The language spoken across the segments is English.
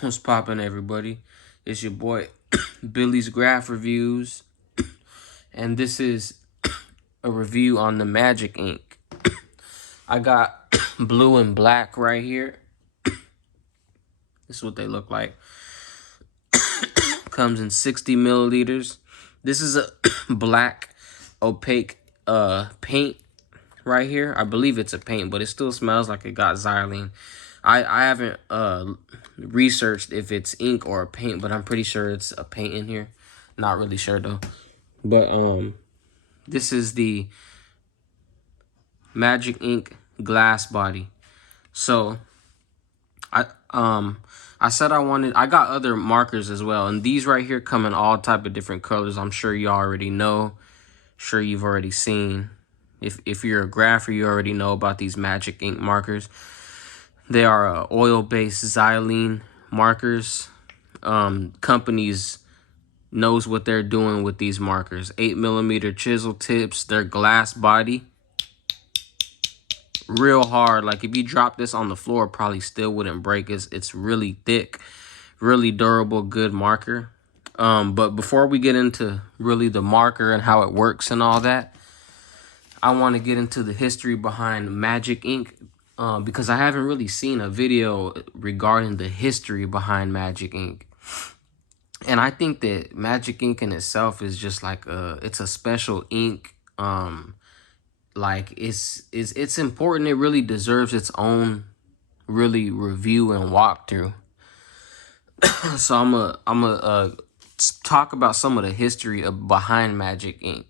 What's poppin', everybody? It's your boy Billy's Graph Reviews, and this is a review on the Magic Ink. I got blue and black right here. This is what they look like. Comes in 60 milliliters. This is a black opaque paint right here. I believe it's a paint, but it still smells like it got xylene. I haven't researched if it's ink or a paint, but I'm pretty sure it's a paint in here. Not really sure though. But this is the Magic Ink glass body. So I said I got other markers as well, and these right here come in all type of different colors. I'm sure you already know. Sure you've already seen. If you're a grapher, you already know about these Magic Ink markers. They are oil-based xylene markers. Companies knows what they're doing with these markers. 8mm chisel tips. They're glass body. Real hard. Like if you drop this on the floor, it probably still wouldn't break. It's really thick, really durable, good marker. But before we get into really the marker and how it works and all that, I want to get into the history behind Magic Ink. Because I haven't really seen a video regarding the history behind Magic Ink. And I think that Magic Ink in itself is just like it's a special ink. Like it's important. It really deserves its own really review and walkthrough. So I'm a talk about some of the history behind Magic Ink.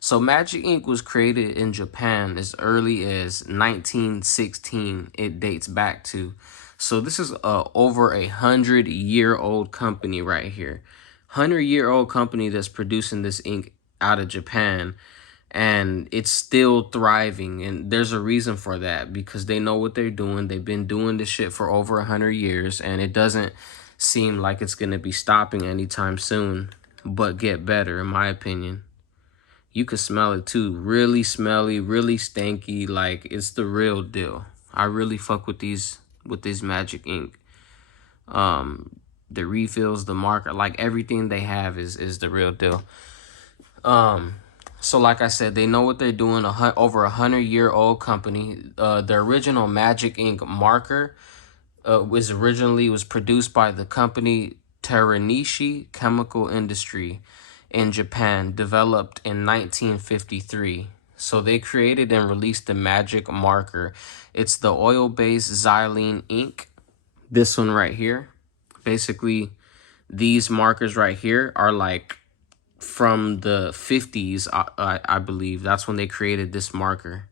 So Magic Ink was created in Japan as early as 1916. It dates back to. So this is over 100-year-old company right here. 100-year-old company that's producing this ink out of Japan. And it's still thriving. And there's a reason for that, because they know what they're doing. They've been doing this shit for over 100 years. And it doesn't seem like it's going to be stopping anytime soon, but get better, in my opinion. You can smell it too. Really smelly, really stanky. Like it's the real deal. I really fuck with these Magic Ink. The refills, the marker, like everything they have is the real deal. So like I said, they know what they're doing. Over 100-year-old company. The original Magic Ink marker was produced by the company Teranishi Chemical Industry in Japan, developed in 1953. So they created and released the Magic marker. It's the oil-based xylene ink. This one right here. Basically, these markers right here are like from the 50s, I believe. That's when they created this marker.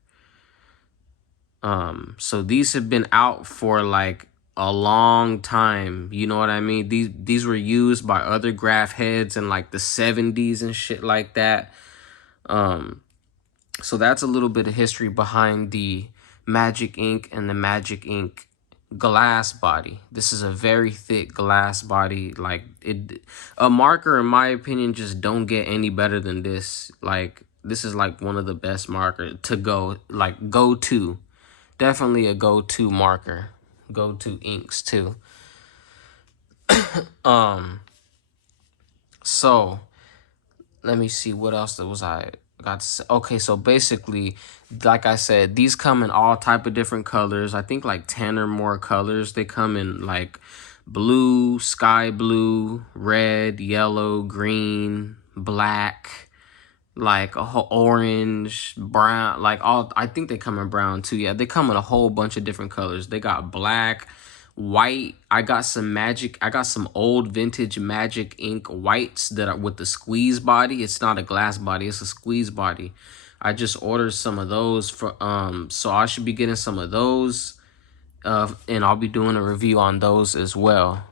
So these have been out for like a long time, you know what I mean? These were used by other graph heads in like the 70s and shit like that. So that's a little bit of history behind the Magic Ink and the Magic Ink glass body. This is a very thick glass body. Like a marker, in my opinion, just don't get any better than this. Like this is like one of the best markers to go to. Definitely a go-to marker. Go-to inks too. So let me see what else was I got to say. Okay, so basically, like I said, these come in all type of different colors. I think like 10 or more colors. They come in like blue, sky blue, red, yellow, green, black, like a whole orange, brown, like all. I think they come in brown too. Yeah, they come in a whole bunch of different colors. They got black, white. I got some old vintage Magic Ink whites that are with the squeeze body. It's not a glass body, it's a squeeze body. I just ordered some of those for so I should be getting some of those, and I'll be doing a review on those as well.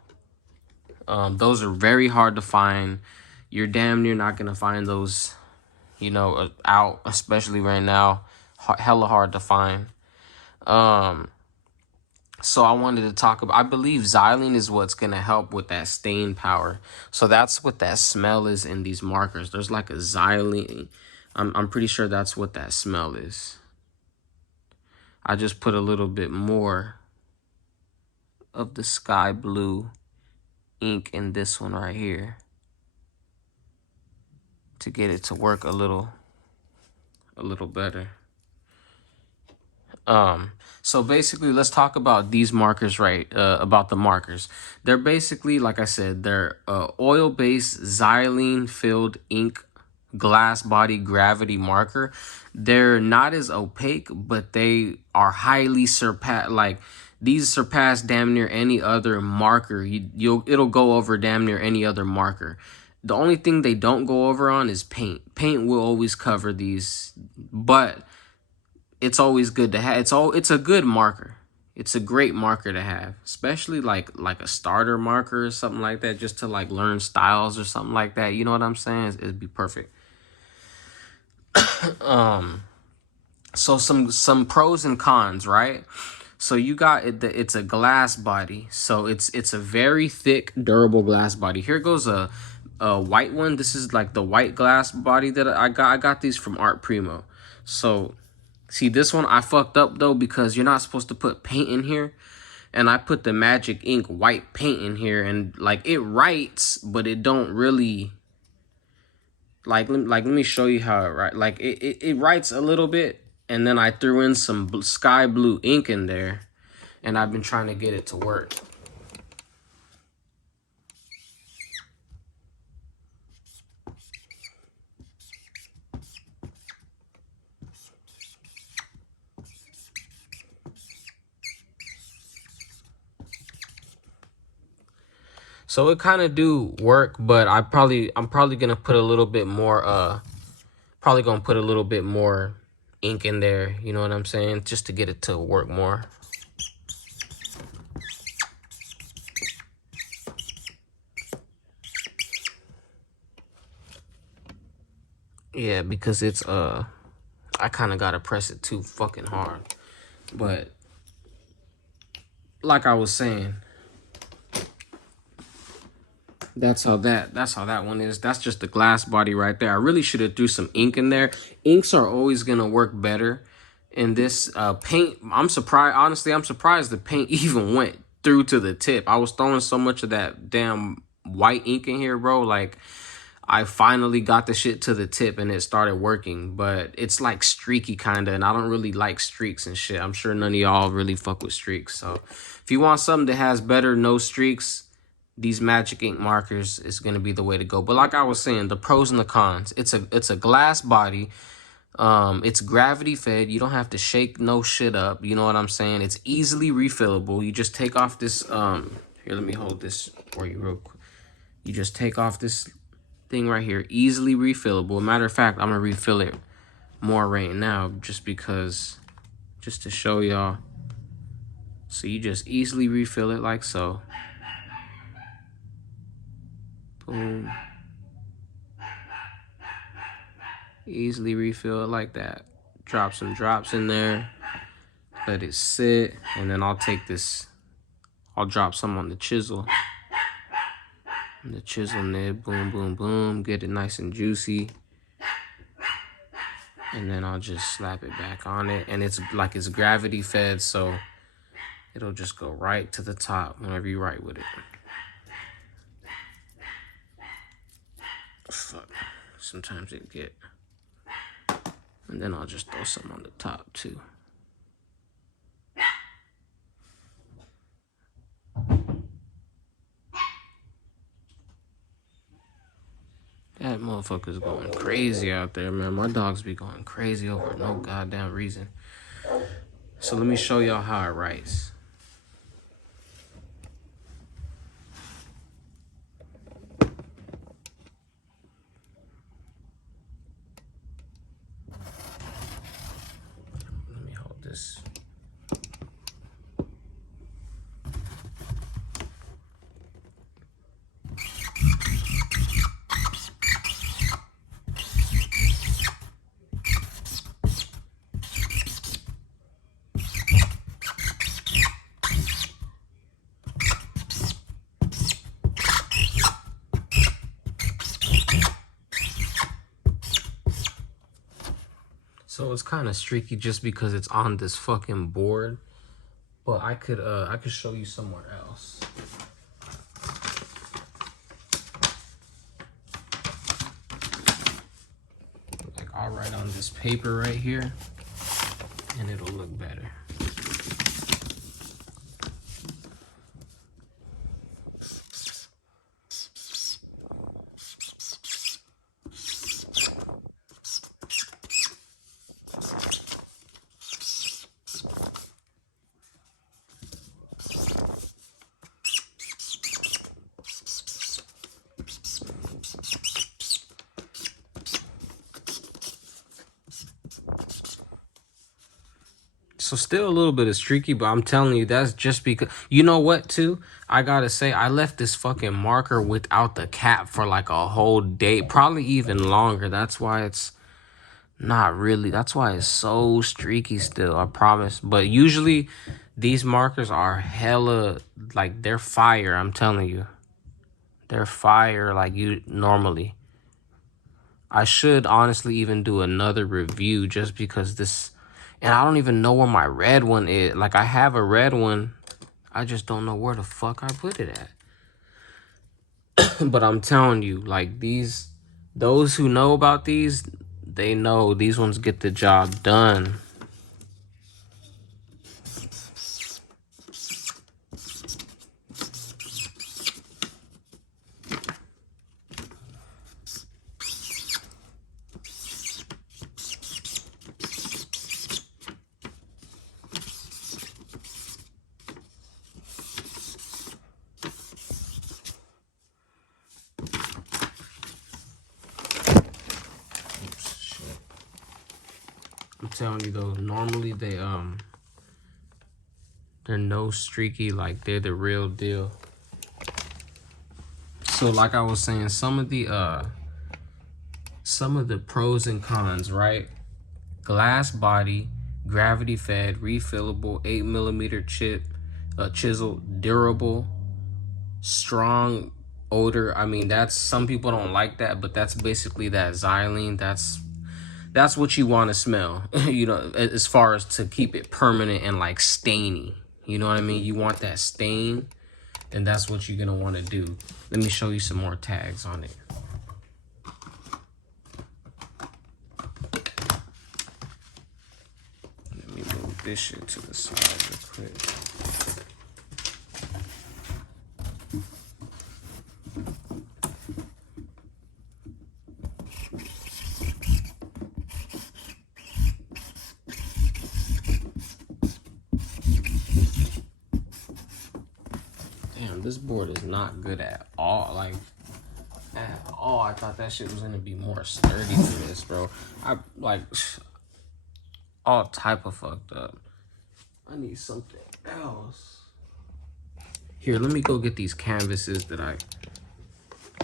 Those are very hard to find. You're damn near not gonna find those, you know, out, especially right now. Hella hard to find. So I wanted to talk about, I believe xylene is what's going to help with that stain power. So that's what that smell is in these markers. There's like a xylene. I'm pretty sure that's what that smell is. I just put a little bit more of the sky blue ink in this one right here to get it to work a little better. So basically, let's talk about these markers, right? About the markers. They're basically, like I said, they're oil-based xylene-filled ink glass body gravity marker. They're not as opaque, but they are highly these surpass damn near any other marker. It'll go over damn near any other marker. The only thing they don't go over on is paint. Paint will always cover these, but it's always good to have. It's a good marker. It's a great marker to have, especially like a starter marker or something like that, just to like learn styles or something like that. You know what I'm saying? It'd be perfect. So some pros and cons, right? So you got it. It's a glass body, so it's a very thick, durable glass body. Here goes a white one. This is like the white glass body that I got. I got these from Art Primo. So see, this one I fucked up though, because you're not supposed to put paint in here, and I put the Magic Ink white paint in here, and like it writes, but it don't really. Let me show you how it writes. Like it writes a little bit, and then I threw in some sky blue ink in there, and I've been trying to get it to work. So it kind of do work, but I'm probably gonna put a little bit more ink in there, you know what I'm saying, just to get it to work more. Yeah, because it's I kind of gotta press it too fucking hard. But like I was saying, that's how that one is. That's just the glass body right there. I really should have threw some ink in there. Inks are always gonna work better in this. Paint, I'm surprised, honestly, I'm surprised the paint even went through to the tip. I was throwing so much of that damn white ink in here, bro. Like, I finally got the shit to the tip and it started working, but it's like streaky kind of, and I don't really like streaks and shit. I'm sure none of y'all really fuck with streaks. So if you want something that has better no streaks, these Magic Ink markers is going to be the way to go. But like I was saying, the pros and the cons. It's a glass body. It's gravity fed. You don't have to shake no shit up. You know what I'm saying? It's easily refillable. You just take off this, here, let me hold this for you real quick. You just take off this thing right here, easily refillable. Matter of fact, I'm gonna refill it more right now just to show y'all. So you just easily refill it like so. Boom. Easily refill it like that. Drop some drops in there, let it sit, and then I'll take this, I'll drop some on the chisel. The chisel nib, boom, boom, boom, get it nice and juicy. And then I'll just slap it back on it. And it's like it's gravity fed, so it'll just go right to the top whenever you write with it. Fuck, sometimes it get. And then I'll just throw some on the top too. That motherfucker's going crazy out there, man. My dogs be going crazy over no goddamn reason. So let me show y'all how it writes. Let me hold this. So it's kind of streaky just because it's on this fucking board, but I could show you somewhere else. I'll write on this paper right here and it'll look better. So still a little bit of streaky, but I'm telling you, that's just because, you know what, too? I gotta say, I left this fucking marker without the cap for like a whole day, probably even longer. That's why it's not really, that's why it's so streaky still, I promise. But usually, these markers are hella, like, they're fire, I'm telling you. They're fire like you normally. I should honestly even do another review just because this... And I don't even know where my red one is. Like, I have a red one. I just don't know where the fuck I put it at. But I'm telling you, like, those who know about these, they know these ones get the job done. I'm telling you though, normally they're no streaky, like they're the real deal. So like I was saying, some of the pros and cons, right? Glass body, gravity fed, refillable, 8mm chip, chisel, durable, strong odor. I mean, that's, some people don't like that, but that's basically that xylene. That's what you want to smell, you know, as far as to keep it permanent and like stainy. You know what I mean? You want that stain, and that's what you're gonna want to do. Let me show you some more tags on it. Let me move this shit to the side real quick. Damn, this board is not good at all. Like, at all. I thought that shit was gonna be more sturdy than this, bro. I like all type of fucked up. I need something else. Here, let me go get these canvases that I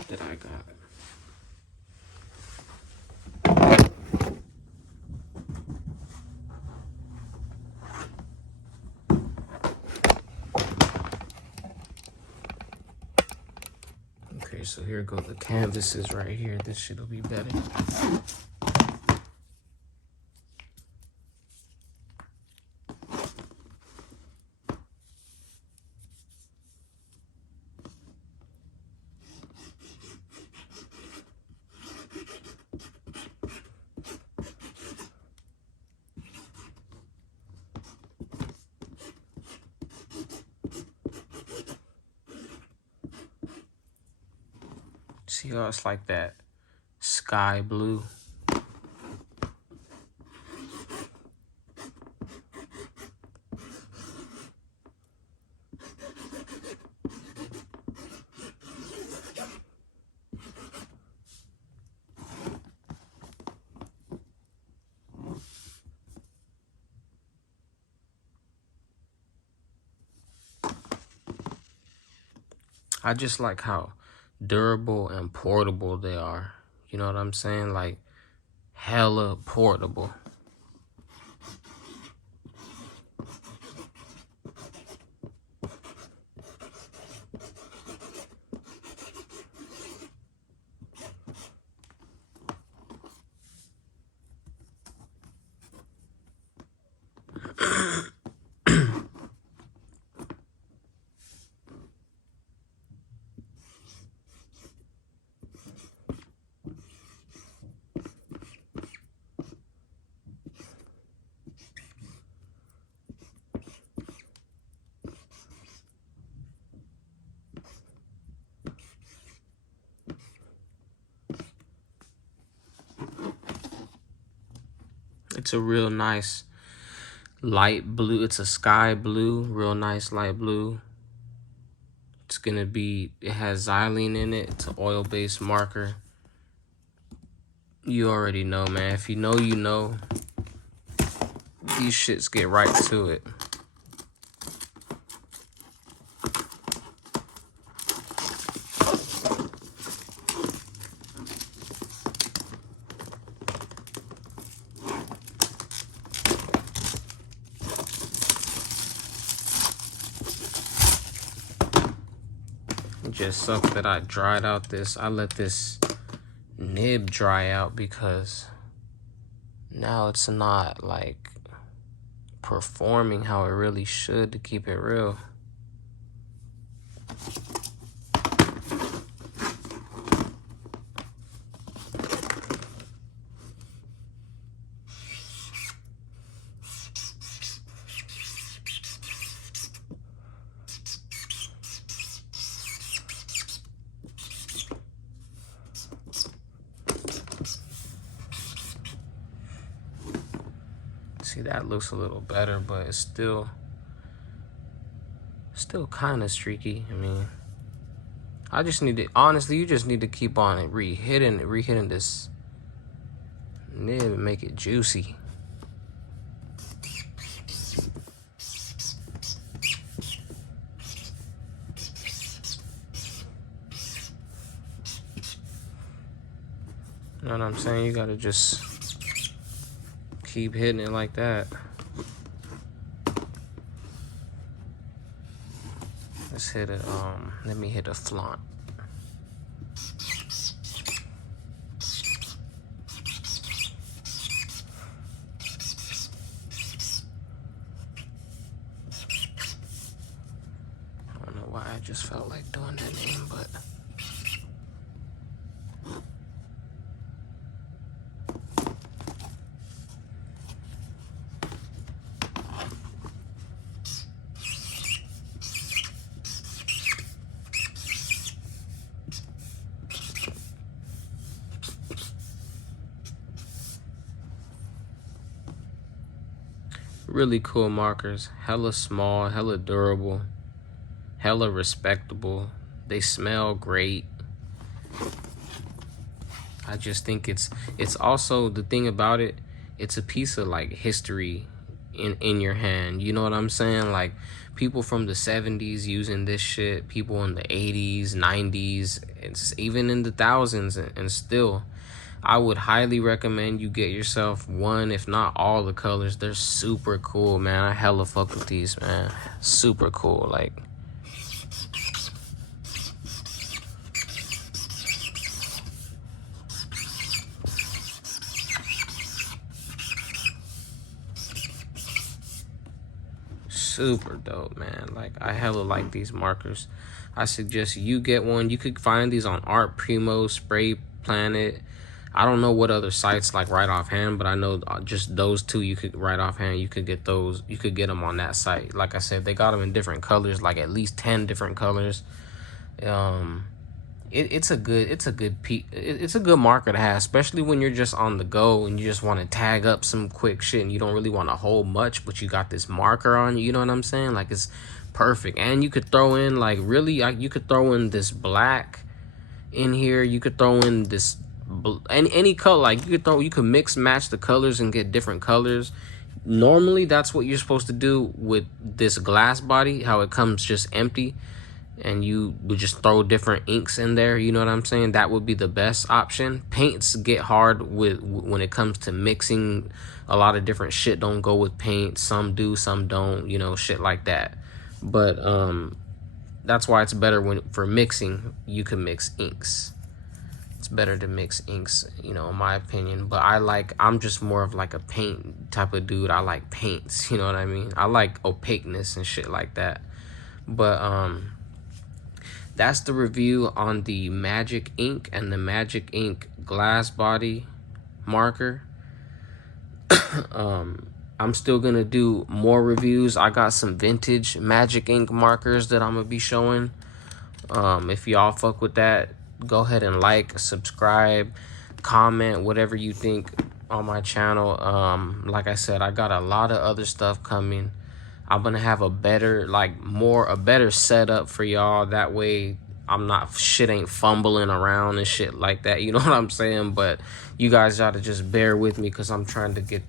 got. Okay, so here go the canvases right here. This shit'll be better. See how it's like that sky blue? I just like how durable and portable they are. You know what I'm saying? Like, hella portable. It's a real nice light blue. It's a sky blue, real nice light blue. It's gonna be, it has xylene in it. It's an oil-based marker. You already know, man. If you know, you know. These shits get right to it. It just sucks that I dried out this. I let this nib dry out because now it's not like performing how it really should, to keep it real. See, that looks a little better, but it's still kind of streaky. I mean, I just need to, honestly, you just need to keep on rehitting this nib and make it juicy. You know what I'm saying? You gotta just keep hitting it like that. Let's hit it. Let me hit a flaunt. I don't know why I just felt like doing that name, but really cool markers. Hella small, hella durable, hella respectable. They smell great. I just think it's also, the thing about it, it's a piece of like history in your hand. You know what I'm saying? Like people from the 70s using this shit, people in the 80s, 90s, it's even in the thousands, and still I would highly recommend you get yourself one, if not all the colors. They're super cool, man. I hella fuck with these, man. Super cool. Like, super dope, man. Like, I hella like these markers. I suggest you get one. You could find these on Art Primo, Spray Planet. I don't know what other sites like right offhand, but I know just those two you could right offhand. You could get those. You could get them on that site. Like I said, they got them in different colors, like at least 10 different colors. It's a good marker to have, especially when you're just on the go and you just want to tag up some quick shit and you don't really want to hold much, but you got this marker on you. You know what I'm saying? Like, it's perfect. And you could throw in like you could throw in this black in here. You could throw in this any color. Like you could mix match the colors and get different colors. Normally that's what you're supposed to do with this glass body, how it comes just empty, and you would just throw different inks in there. You know what I'm saying? That would be the best option. Paints get hard when it comes to mixing. A lot of different shit don't go with paint. Some do, some don't, you know, shit like that. But that's why it's better for mixing, you can mix inks. It's better to mix inks, you know, in my opinion. But I'm just more of like a paint type of dude. I like paints, you know what I mean? I like opaqueness and shit like that. But that's the review on the Magic Ink and the Magic Ink glass body marker. I'm still gonna do more reviews. I got some vintage Magic Ink markers that I'm gonna be showing. If y'all fuck with that, go ahead and like, subscribe, comment, whatever you think on my channel. Like I said, I got a lot of other stuff coming. I'm gonna have a better, a better setup for y'all. That way shit ain't fumbling around and shit like that. You know what I'm saying? But you guys gotta just bear with me, because I'm trying to get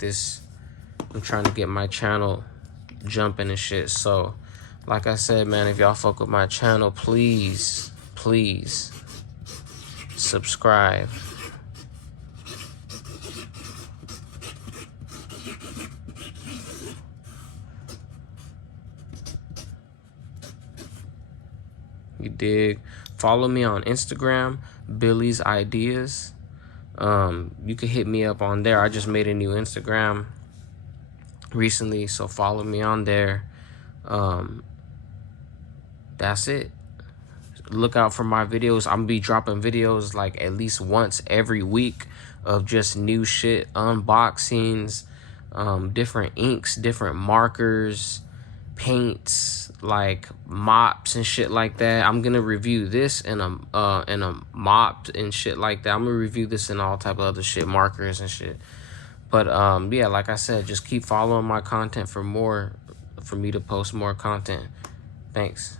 my channel jumping and shit. So like I said, man, if y'all fuck with my channel, please subscribe. You dig? Follow me on Instagram, Billy's Ideas. You can hit me up on there. I just made a new Instagram recently, so follow me on there. That's it. Look out for my videos. I'm gonna be dropping videos like at least once every week of just new shit, unboxings, different inks, different markers, paints, like mops and shit like that. I'm gonna review this and a mop and shit like that. I'm gonna review this and all type of other shit, markers and shit. But yeah, like I said, just keep following my content for me to post more content. Thanks.